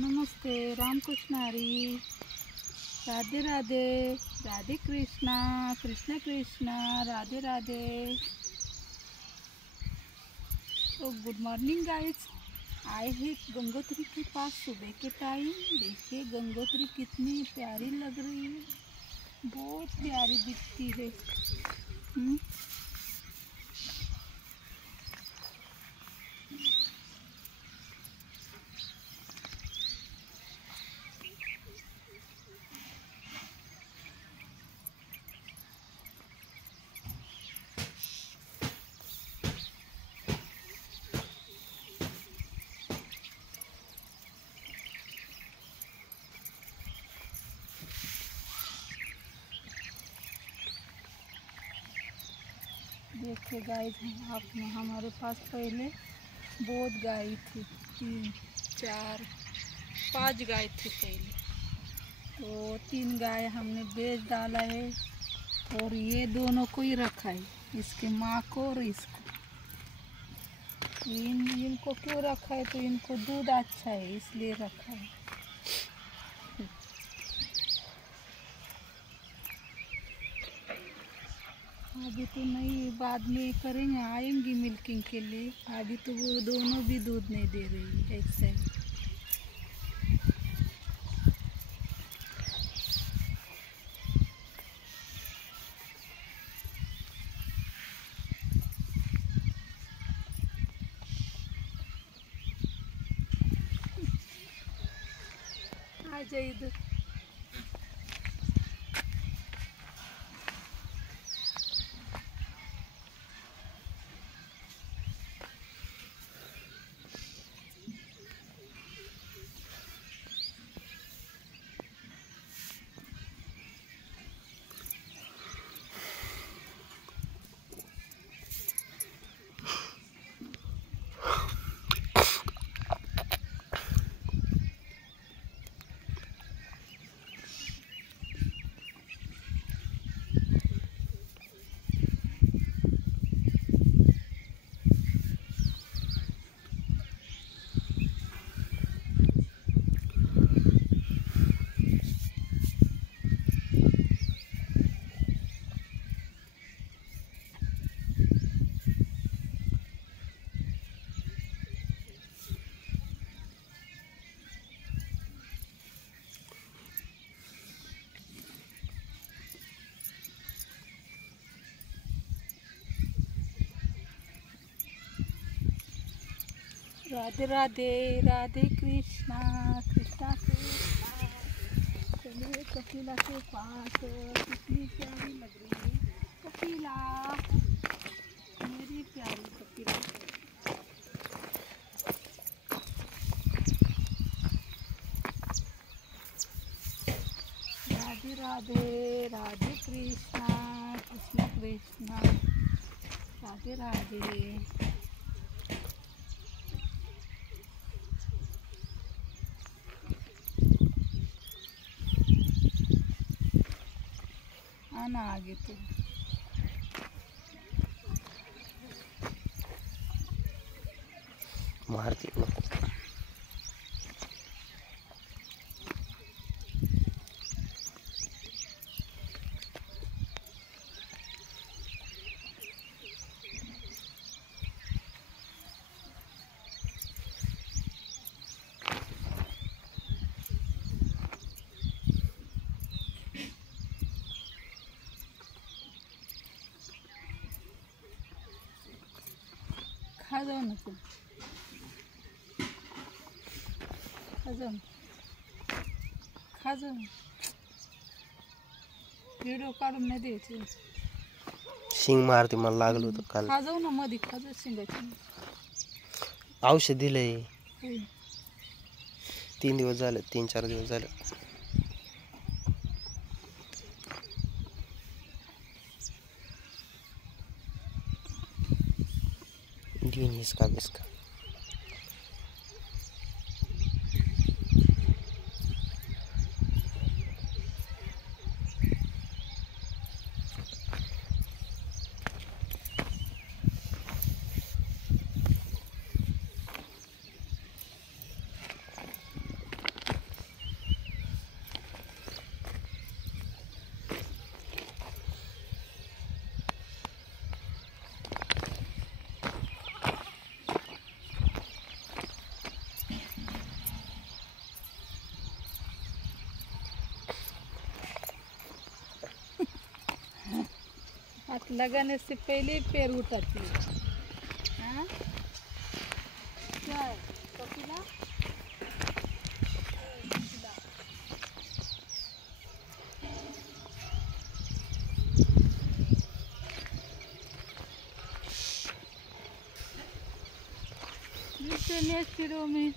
नमस्ते, रामकृष्ण हरी, राधे राधे, राधे कृष्णा, कृष्ण कृष्णा, राधे राधे। तो good morning guys, आए हैं गंगोत्री के पास सुबह के टाइम। देखिए गंगोत्री कितनी प्यारी लग रही है, बहुत प्यारी दिखती है। देखिए गाय आप हमारे पास पहले बहुत गाय थी, 3 4 5 गाय थी पहले। तो 3 गाय हमने बेच डाला है और ये दोनों को ही रखा है, इसके माँ को और इसको। इनको क्यों रखा है? तो इनको दूध अच्छा है इसलिए रखा है। अभी तो नहीं, बाद में करेंगे, आएंगी मिल्किंग के लिए। अभी तो वो दोनों भी दूध नहीं दे रही है एक साइड। आ जाए इधर। राधे राधे, राधे कृष्णा, कृष्णा कृष्णा। चलिए कपिला के पास, कितनी प्यारी लग रही है कपिला, मेरी प्यारी कपिला। राधे राधे, राधे कृष्णा, कृष्णा कृष्णा, राधे राधे। आना आगे तो। मारती खा जाओ ना तुम, खा जाओ, खा जाओ। व्हिडिओ काढून नाही द्यायचे। शिंग मारते, मला लागलं होतं काल। खा जाऊ ना, मध्ये खा जाऊ शिंगाची। औषध दिलंय, होय. 3 दिवस झाले, 3-4 दिवस झाले। दिन इसका बिस्का हाथ लगाने से पहले ही पैर उठाती है। हाँ? क्या है कपिला? मिलते हैं नेक्स्ट वीडियो में।